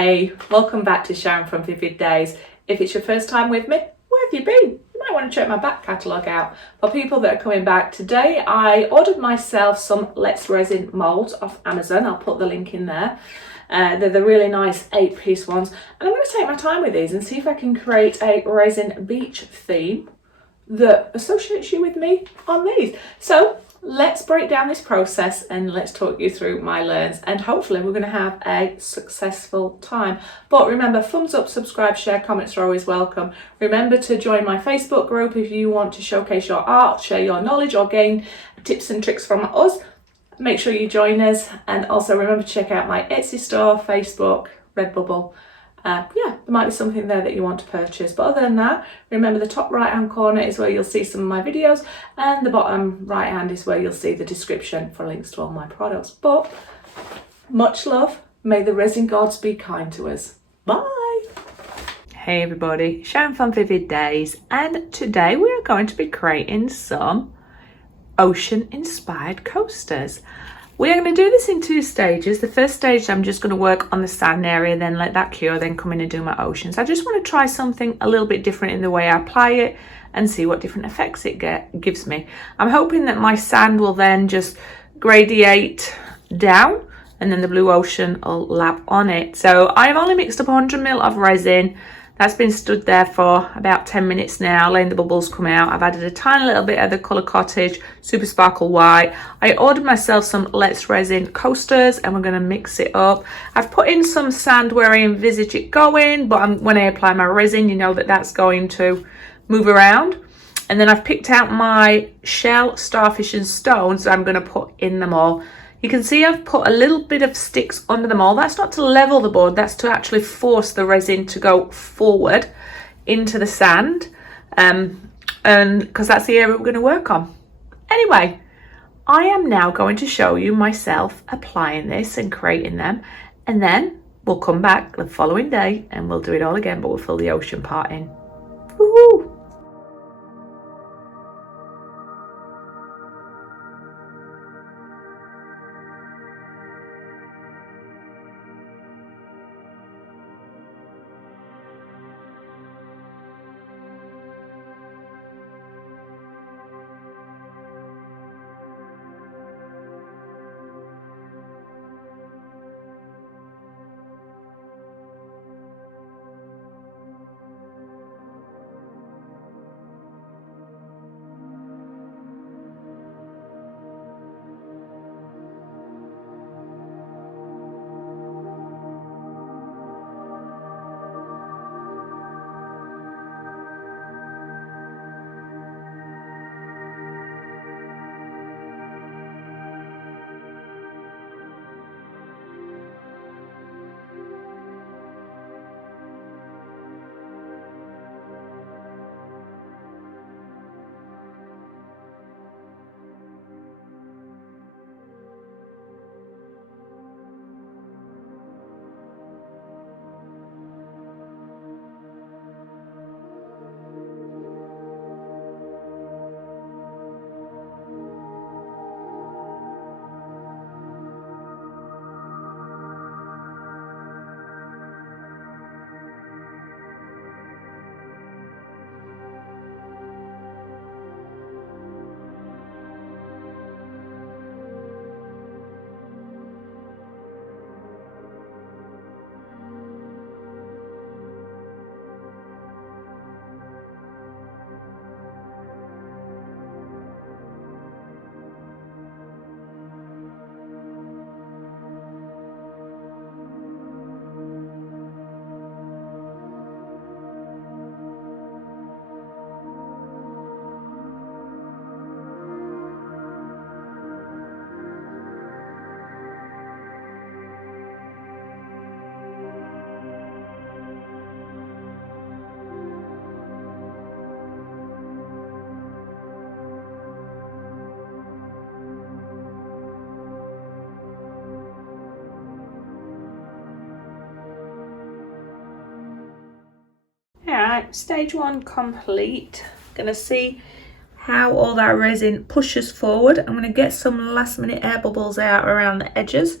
Hey, welcome back to Sharon from Vivid Days. If it's your first time with me, where have you been? You might want to check my back catalogue out. For people that are coming back, today I ordered myself some Let's Resin moulds off Amazon. I'll put the link in there. They're the really nice 8-piece ones. And I'm going to take my time with these and see if I can create a resin beach theme that associates you with me on these. So let's break down this process and let's talk you through my learns, and hopefully we're going to have a successful time. But remember, thumbs up, subscribe, share, comments are always welcome. Remember to join my Facebook group if you want to showcase your art, share your knowledge or gain tips and tricks from us. Make sure you join us, and also remember to check out my Etsy store, Facebook, Redbubble. There might be something there that you want to purchase, but other than that, remember the top right hand corner is where you'll see some of my videos, and the bottom right hand is where you'll see the description for links to all my products. But much love, may the resin gods be kind to us. Bye. Hey everybody, Sharon from Vivid Days, and today we are going to be creating some ocean inspired coasters. We are going to do this in 2 stages. The first stage, I'm just going to work on the sand area, then let that cure, then come in and do my oceans. I just want to try something a little bit different in the way I apply it and see what different effects it gives me. I'm hoping that my sand will then just gradiate down and then the blue ocean will lap on it. So I have only mixed up 100 ml of resin. That's been stood there for about 10 minutes now, letting the bubbles come out. I've added a tiny little bit of the colour Cottage Super Sparkle White. I ordered myself some Let's Resin coasters and we're going to mix it up. I've put in some sand where I envisage it going, but when I apply my resin, you know that that's going to move around. And then I've picked out my shell, starfish and stones that I'm going to put in them all. You can see I've put a little bit of sticks under them all. That's not to level the board, that's to actually force the resin to go forward into the sand, and because that's the area we're going to work on. Anyway, I am now going to show you myself applying this and creating them, and then we'll come back the following day and we'll do it all again, but we'll fill the ocean part in. Woohoo! Alright, stage 1 complete. Gonna see how all that resin pushes forward. I'm gonna get some last minute air bubbles out around the edges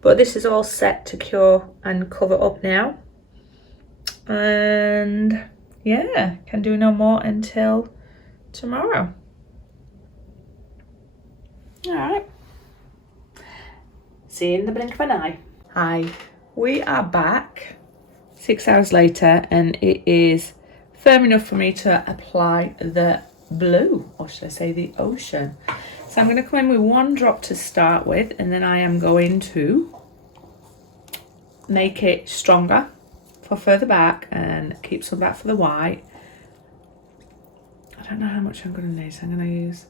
But this is all set to cure and cover up now. And yeah, can do no more until tomorrow. All right. See you in the blink of an eye. Hi, we are back 6 hours later, and it is firm enough for me to apply the blue, or should I say the ocean. So I'm going to come in with 1 drop to start with, and then I am going to make it stronger for further back and keep some back for the white. I don't know how much I'm going to need, so I'm going to use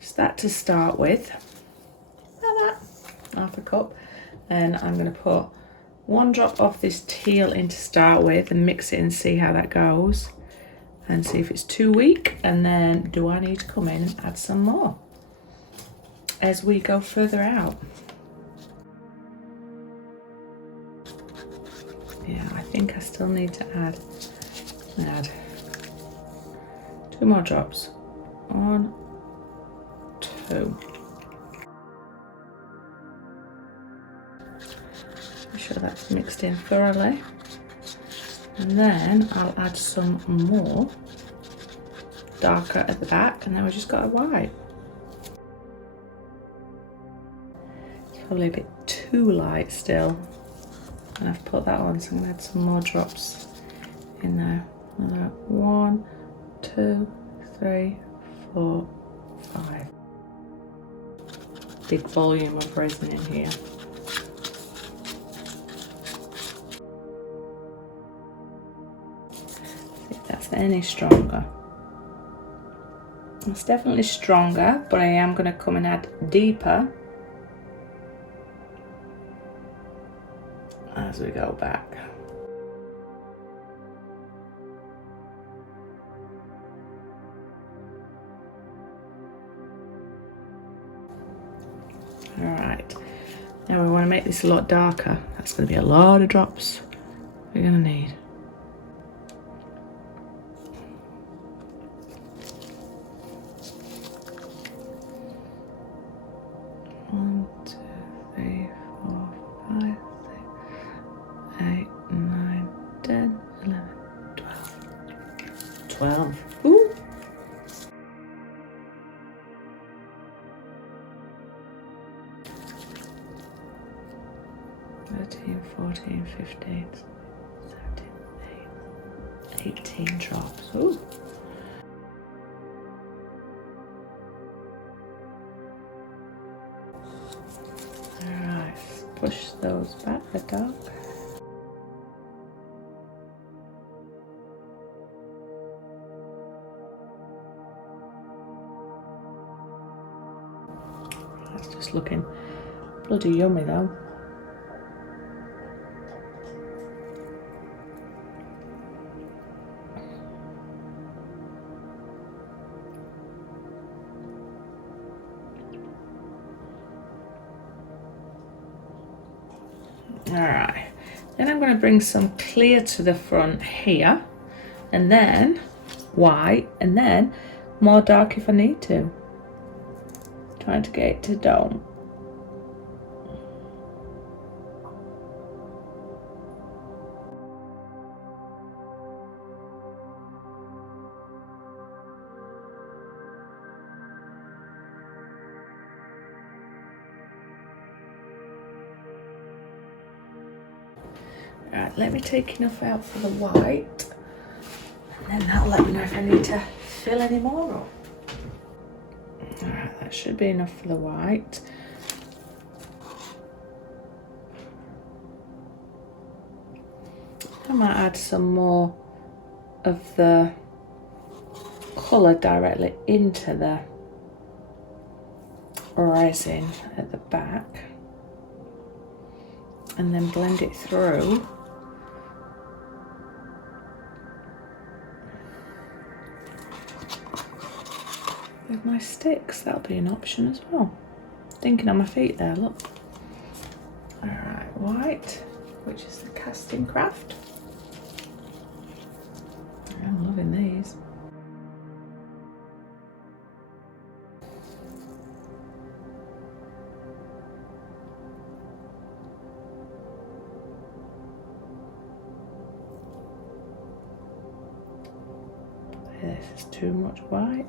just that to start with. About that, half a cup. And I'm going to put 1 drop of this teal in to start with and mix it and see how that goes. And see if it's too weak, and then do I need to come in and add some more as we go further out. Yeah, I think I still need to add 2 more drops. 1, 2. Make sure that's mixed in thoroughly. And then I'll add some more darker at the back, and then we've just got a white. It's probably a bit too light still. And I've put that on, so I'm going to add some more drops in there. 1, 2, 3, 4, 5. Big volume of resin in here. See if that's any stronger. It's definitely stronger, but I am going to come and add deeper as we go back. All right, now we want to make this a lot darker. That's going to be a lot of drops we're going to need. One, 2, 3, 4, 5, 6, 8, 9, 10, 11, 12. 12. Ooh. 13, 14, 15, 17, 18 drops. Ooh. Alright, push those back a dark. That's just looking bloody yummy though. Alright, then I'm going to bring some clear to the front here, and then white, and then more dark if I need to. Trying to get it to dome. Right, let me take enough out for the white, and then that'll let me know if I need to fill any more up. Alright, that should be enough for the white. I might add some more of the colour directly into the resin at the back, and then blend it through. With my sticks, that'll be an option as well. Thinking on my feet there, look. Alright, white, which is the casting craft. I'm loving these. this is too much white.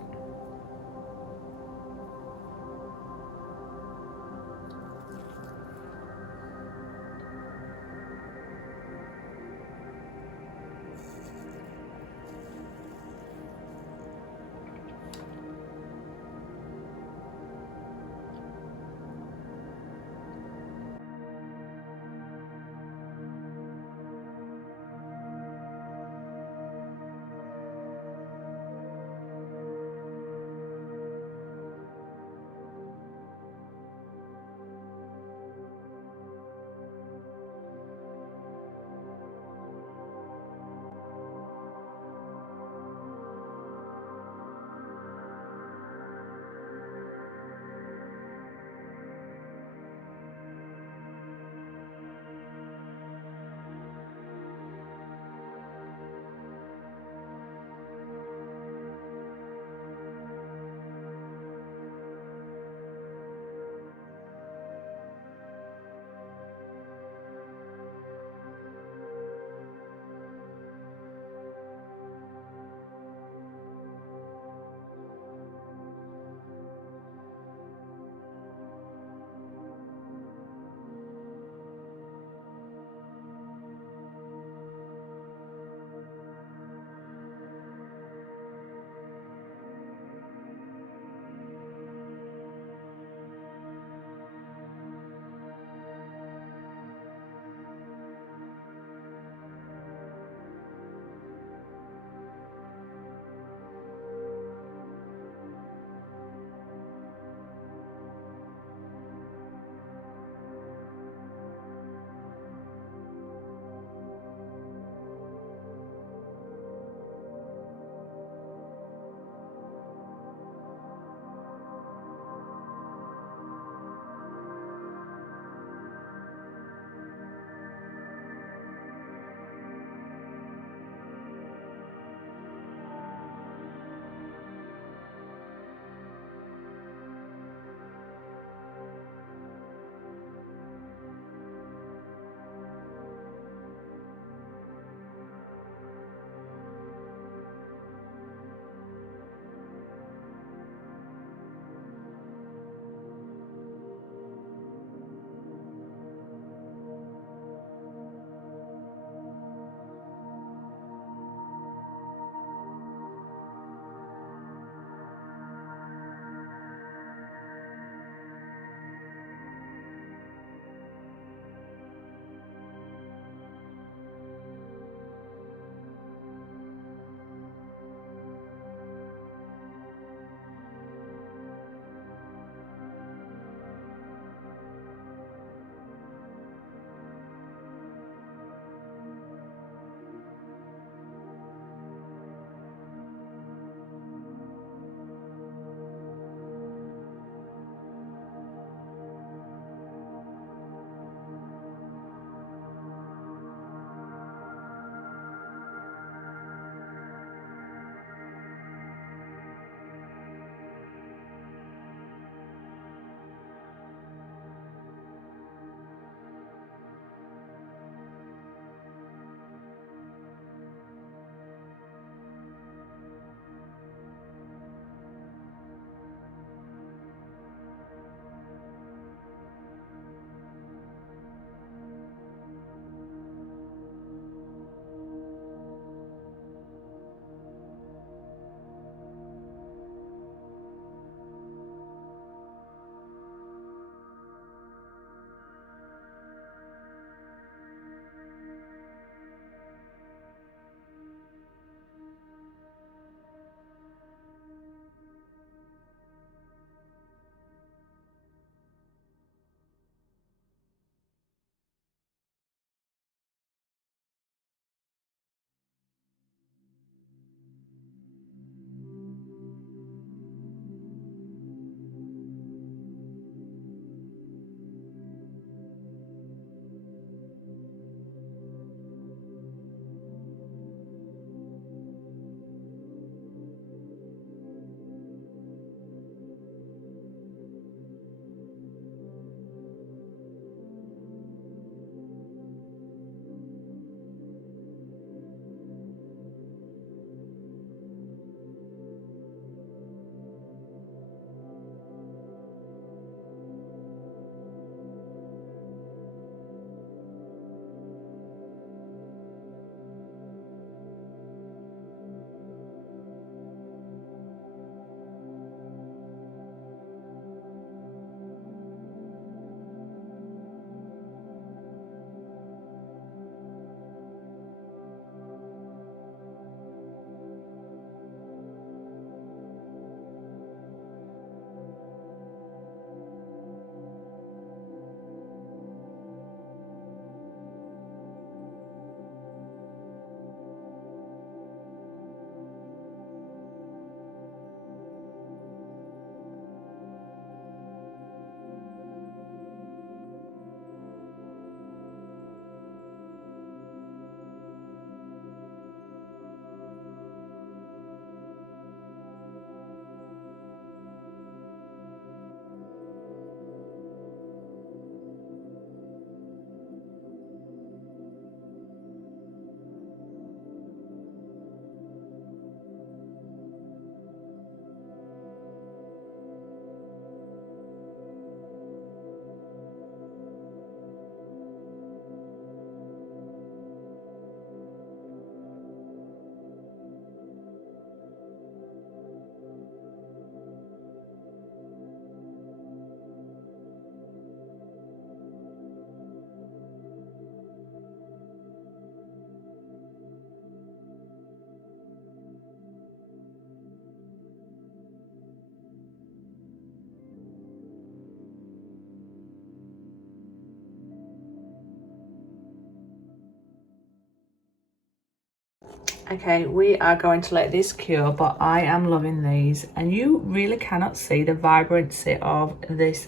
Okay, we are going to let this cure, but I am loving these, and you really cannot see the vibrancy of this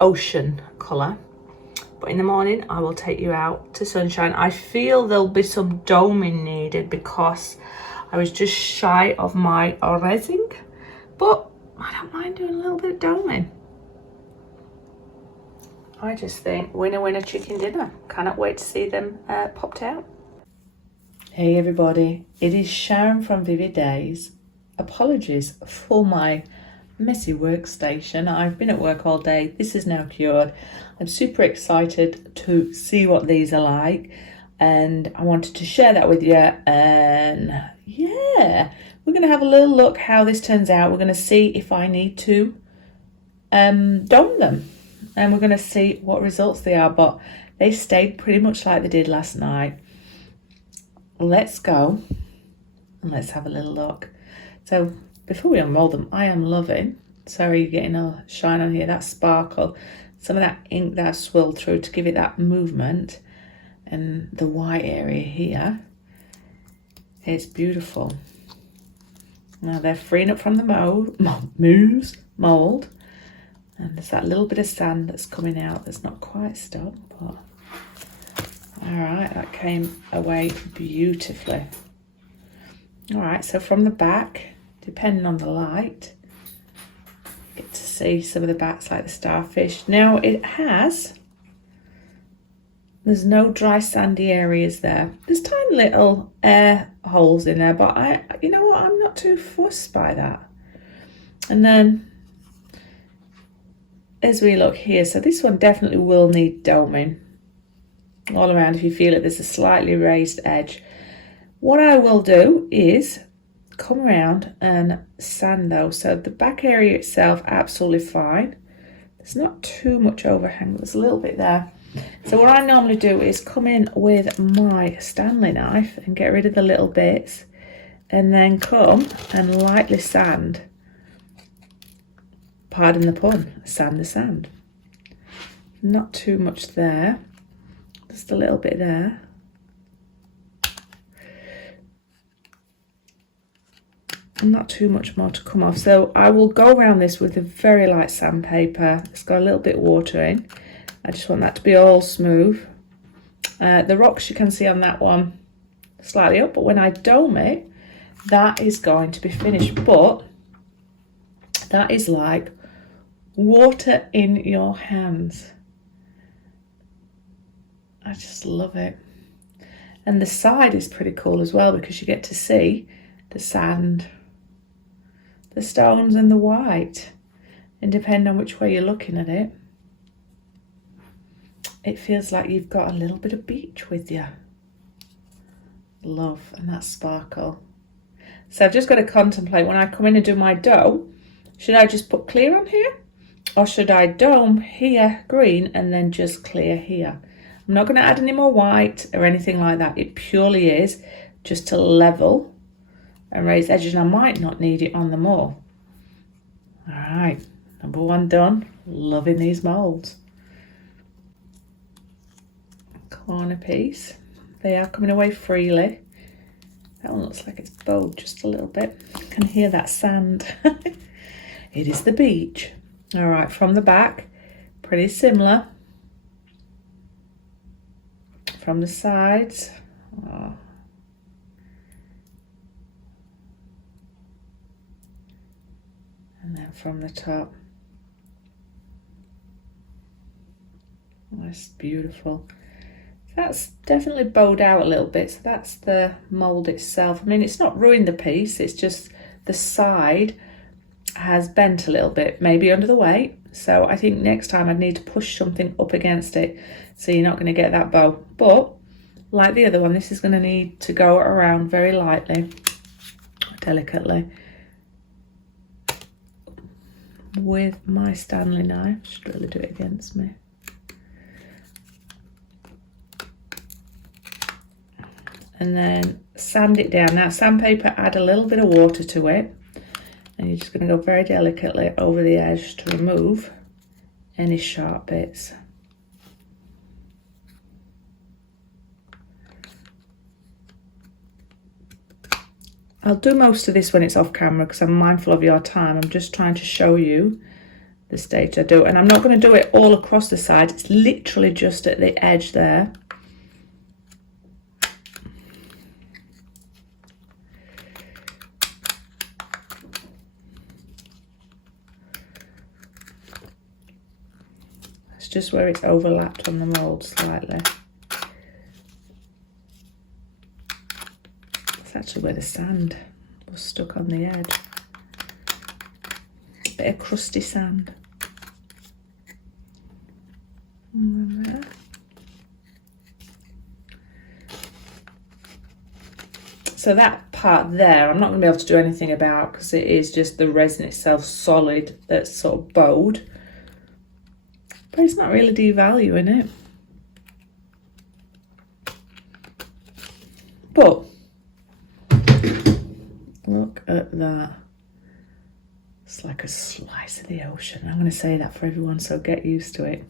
ocean colour. But in the morning, I will take you out to sunshine. I feel there'll be some doming needed because I was just shy of my resin, but I don't mind doing a little bit of doming. I just think winner, winner, chicken dinner. Cannot wait to see them popped out. Hey everybody, it is Sharon from Vivid Days. Apologies for my messy workstation. I've been at work all day. This is now cured. I'm super excited to see what these are like, and I wanted to share that with you. And yeah, we're going to have a little look how this turns out. We're going to see if I need to dome them, and we're going to see what results they are, but they stayed pretty much like they did last night. Let's go and let's have a little look. So before we unroll them, I am loving, sorry you're getting a shine on here, that sparkle, some of that ink that I've swirled through to give it that movement, and the white area here. It's beautiful. Now they're freeing up from the mold, and there's that little bit of sand that's coming out that's not quite stuck, but all right, that came away beautifully. All right, so from the back, depending on the light, you get to see some of the backs like the starfish. Now there's no dry sandy areas there. There's tiny little air holes in there, but you know what, I'm not too fussed by that. And then as we look here, so this one definitely will need doming. All around, if you feel it, there's a slightly raised edge. What I will do is come around and sand those. So the back area itself, absolutely fine. There's not too much overhang, there's a little bit there. So what I normally do is come in with my Stanley knife and get rid of the little bits, and then come and lightly sand. Pardon the pun, sand the sand. Not too much there. Just a little bit there. And not too much more to come off. So I will go around this with a very light sandpaper. It's got a little bit of water in. I just want that to be all smooth. The rocks you can see on that one slightly up, but when I dome it, that is going to be finished. But that is like water in your hands. I just love it. And the side is pretty cool as well, because you get to see the sand, the stones and the white. And depending on which way you're looking at it, it feels like you've got a little bit of beach with you. Love, and that sparkle. So I've just got to contemplate when I come in and do my dough, should I just put clear on here? Or should I dome here green and then just clear here? I'm not going to add any more white or anything like that. It purely is just to level and raise edges, and I might not need it on them all. All right, number one done. Loving these moulds. Corner piece. They are coming away freely. That one looks like it's bowed just a little bit. You can hear that sand. It is the beach. All right, from the back, pretty similar. From the sides, oh. And then from the top. That's beautiful. That's definitely bowed out a little bit, so that's the mould itself. I mean, it's not ruined the piece, it's just the side has bent a little bit, maybe under the weight. So I think next time I'd need to push something up against it, so you're not going to get that bow. But like the other one, this is going to need to go around very lightly, delicately, with my Stanley knife. Should really do it against me. And then sand it down. Now sandpaper, add a little bit of water to it, and you're just going to go very delicately over the edge to remove any sharp bits. I'll do most of this when it's off camera because I'm mindful of your time. I'm just trying to show you the stage I do, and I'm not going to do it all across the side. It's literally just at the edge there. It's just where it's overlapped on the mould slightly. It's actually where the sand was stuck on the edge. A bit of crusty sand. And then there. So that part there, I'm not going to be able to do anything about because it is just the resin itself solid that's sort of bowed. But it's not really devaluing it. But look at that. It's like a slice of the ocean. I'm going to say that for everyone, so get used to it.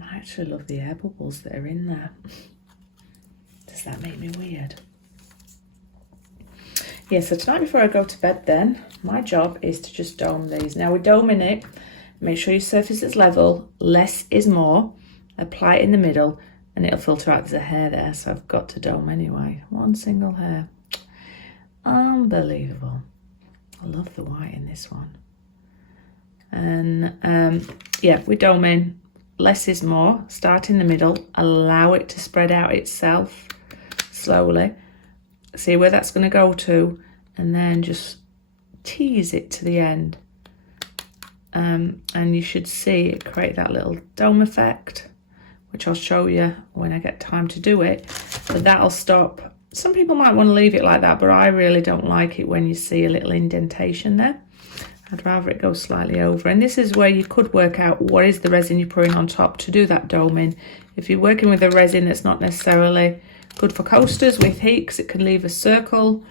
I actually love the air bubbles that are in there. Does that make me weird? Yeah, so tonight before I go to bed then, my job is to just dome these. Now we're doming it, make sure your surface is level, less is more, apply it in the middle and it'll filter out. There's a hair there, so I've got to dome anyway. One single hair. Unbelievable. I love the white in this one. And yeah, we're doming. Less is more. Start in the middle, allow it to spread out itself slowly. See where that's going to go to, and then just tease it to the end. And you should see it create that little dome effect, which I'll show you when I get time to do it. But that'll stop. Some people might want to leave it like that, but I really don't like it when you see a little indentation there. I'd rather it go slightly over. And this is where you could work out what is the resin you're putting on top to do that doming. If you're working with a resin that's not necessarily good for coasters with heat because it can leave a circle,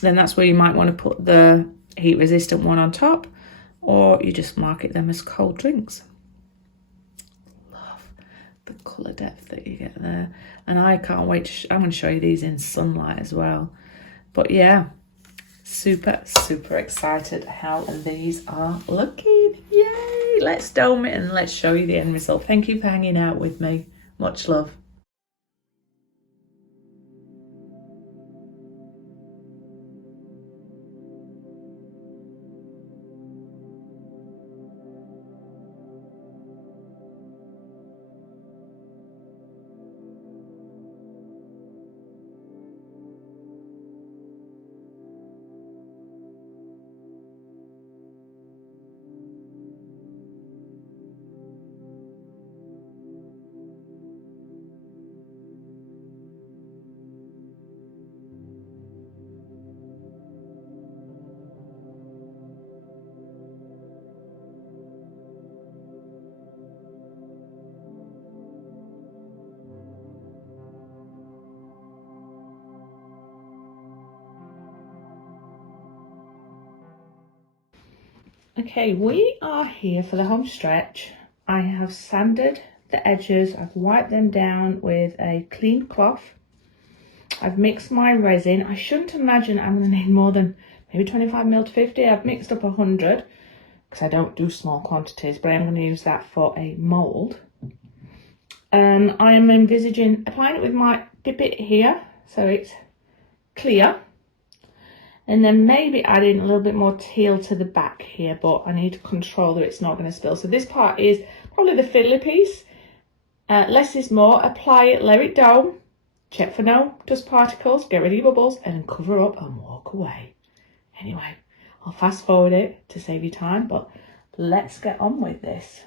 then that's where you might want to put the heat resistant one on top, or you just market them as cold drinks. Love the colour depth that you get there. And I can't wait to I'm going to show you these in sunlight as well. But yeah, super excited how these are looking. Yay, let's dome it and let's show you the end result. Thank you for hanging out with me. Much love. Okay, we are here for the home stretch. I have sanded the edges, I've wiped them down with a clean cloth. I've mixed my resin. I shouldn't imagine I'm going to need more than maybe 25 ml to 50. I've mixed up 100 because I don't do small quantities, but I'm going to use that for a mould. I am envisaging applying it with my pipette here so it's clear. And then maybe adding a little bit more teal to the back here, but I need to control that it's not going to spill. So this part is probably the fiddly piece. Less is more. Apply it, let it down, check for no dust particles, get rid of your bubbles, and cover up and walk away. Anyway, I'll fast forward it to save you time, but let's get on with this.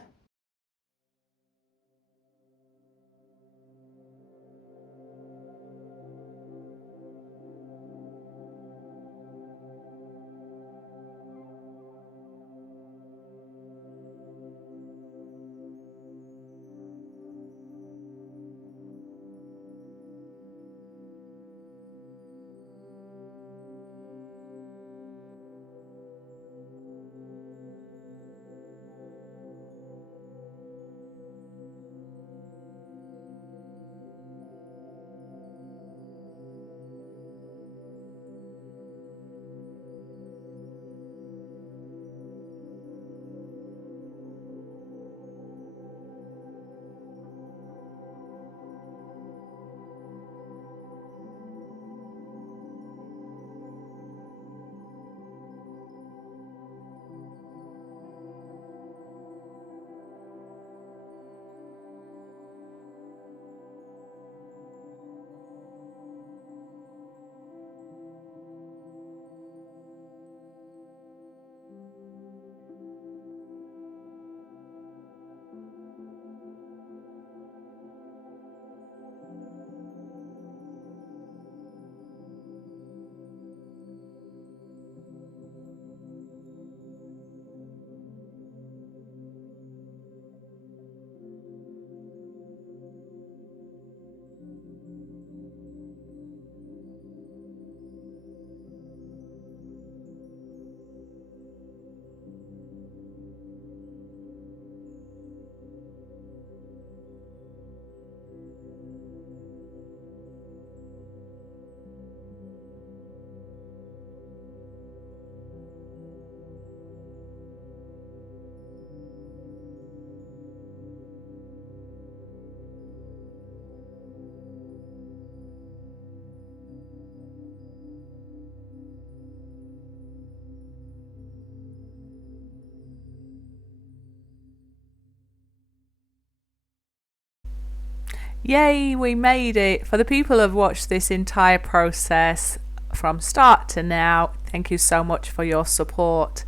Yay, we made it. For the people who have watched this entire process from start to now, thank you so much for your support.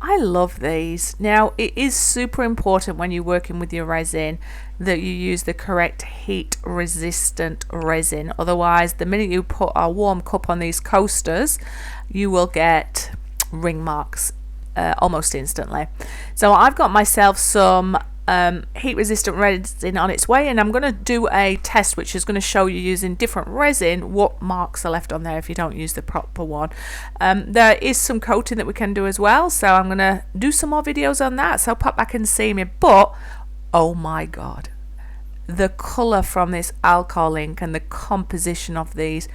I love these. Now, it is super important when you're working with your resin that you use the correct heat resistant resin. Otherwise, the minute you put a warm cup on these coasters, you will get ring marks almost instantly. So I've got myself some heat resistant resin on its way, and I'm going to do a test which is going to show you using different resin what marks are left on there if you don't use the proper one. There is some coating that we can do as well, so I'm going to do some more videos on that, so pop back and see me. But oh my god, the colour from this alcohol ink and the composition of these,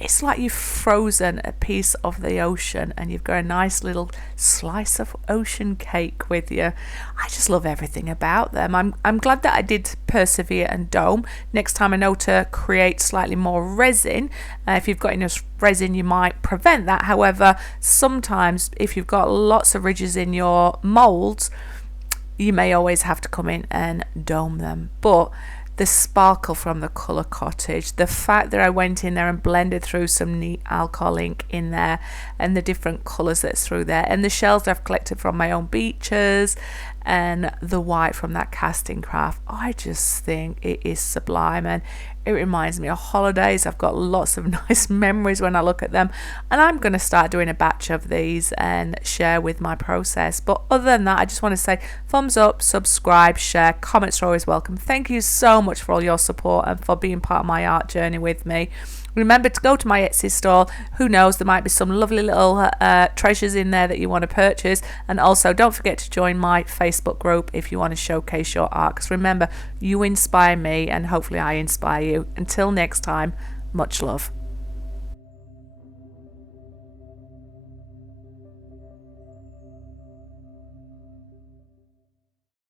it's like you've frozen a piece of the ocean and you've got a nice little slice of ocean cake with you. I just love everything about them. I'm glad that I did persevere and dome. Next time I know to create slightly more resin. If you've got enough resin, you might prevent that. However, sometimes if you've got lots of ridges in your moulds, you may always have to come in and dome them. But the sparkle from the colour cottage, the fact that I went in there and blended through some neat alcohol ink in there, and the different colours that's through there, and the shells I've collected from my own beaches, and the white from that casting craft, I just think it is sublime, and it reminds me of holidays. I've got lots of nice memories when I look at them, and I'm going to start doing a batch of these and share with my process. But other than that, I just want to say thumbs up, subscribe, share, comments are always welcome. Thank you so much for all your support and for being part of my art journey with me. Remember to go to my Etsy store. Who knows, there might be some lovely little treasures in there that you want to purchase. And also don't forget to join my Facebook group if you want to showcase your art, because remember, you inspire me and hopefully I inspire you. Until next time, much love.